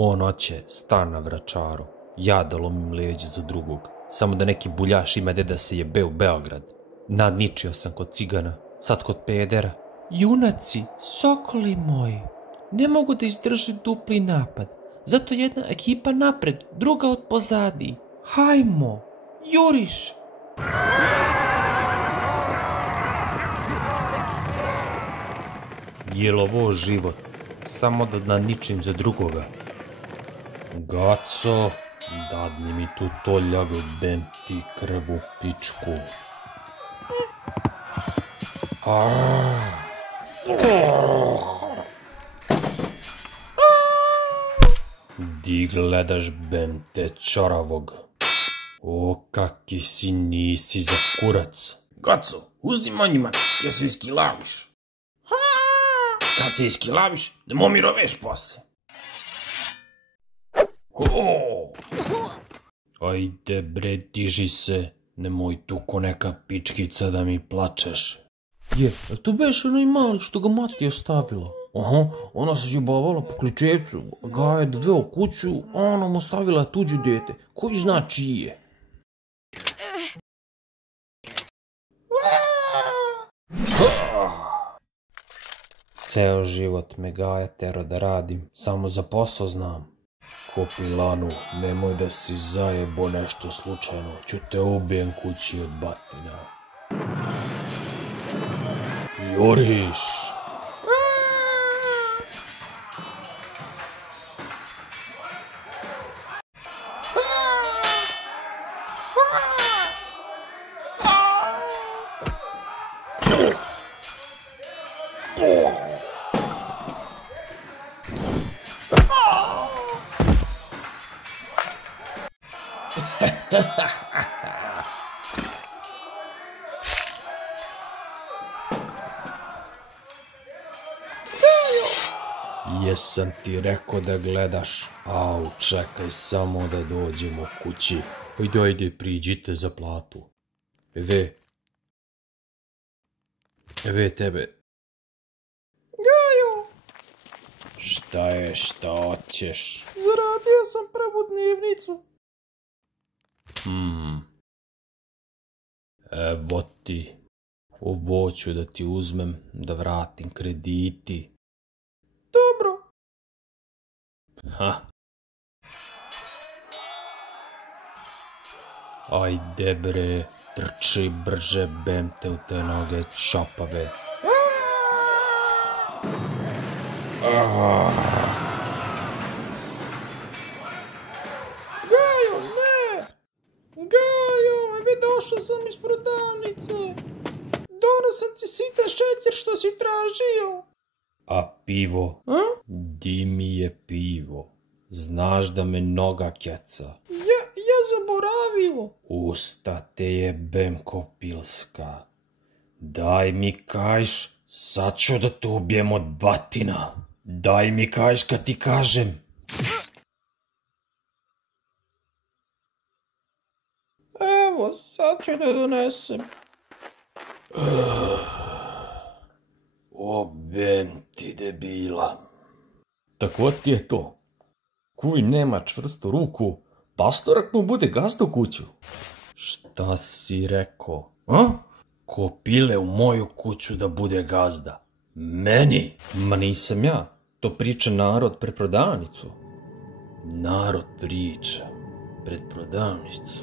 On hoće stan na Vračaru, ja da lomim leđe za drugog, samo da neki buljaš ima gde da se jebe u Beograd. Nadničio sam kod cigana, sad kod pedera. Junaci, sokoli moji, ne mogu da izdrže dupli napad, zato jedna ekipa napred, druga od pozadi. Hajmo, juriš! Jel ovo život? Samo da nadničim za drugoga. Gaco, dadni mi tu to ljago, bem ti krvu pičku. Di gledaš, bem te čoravog. O, kaki si nisi za kurac. Gaco, uzdi manjima, ja se iskilaviš. Kad se iskilaviš, ne momi roveš posle. Ajde bre, diži se, nemoj tu ko neka pičkica da mi plačeš. Je, tu beš onaj mali što ga mati ostavila? Aha, ona se ljubavala po ključevcu, ga je doveo kuću, a ona mu ostavila tuđu dete, koji zna čiji je. Ceo život me gaja tero da radim, samo za posao znam. Kopilanu, nemoj da si zajebo nešto slučajno, ću te ubijem kući od batina. Juriš! Jesam ti rekao da gledaš. Au, čekaj samo da dođemo kući. Ajde, priđite za platu. Eve tebe. Gajo! Šta je, šta hoćeš? Zaradio sam prvu dnevnicu. Evo ti. Ovo ću da ti uzmem, da vratim krediti. Dobro. Ha. Ajde bre, trči brže, bem te u te noge šapave. Gajo, ne! Gajo, evo došao sam iz prodavnice. Donosim ti sitan šećer što si tražio. A pivo? Di mi je pivo? Znaš da me noga keca. Ja zaboravio. Usta te jebem ko pilska. Daj mi kajš, sad ću da te ubijem od batina. Daj mi kajš kad ti kažem. Evo, sad ću da donesem. Obem ti debila. Tako ti je to. Kuj nema čvrstu ruku, pastorak mu bude gazda u kuću. Šta si rekao? Ko pile u moju kuću da bude gazda? Meni? Ma nisam ja. To priča narod pred prodavnicu. Narod priča pred prodavnicu.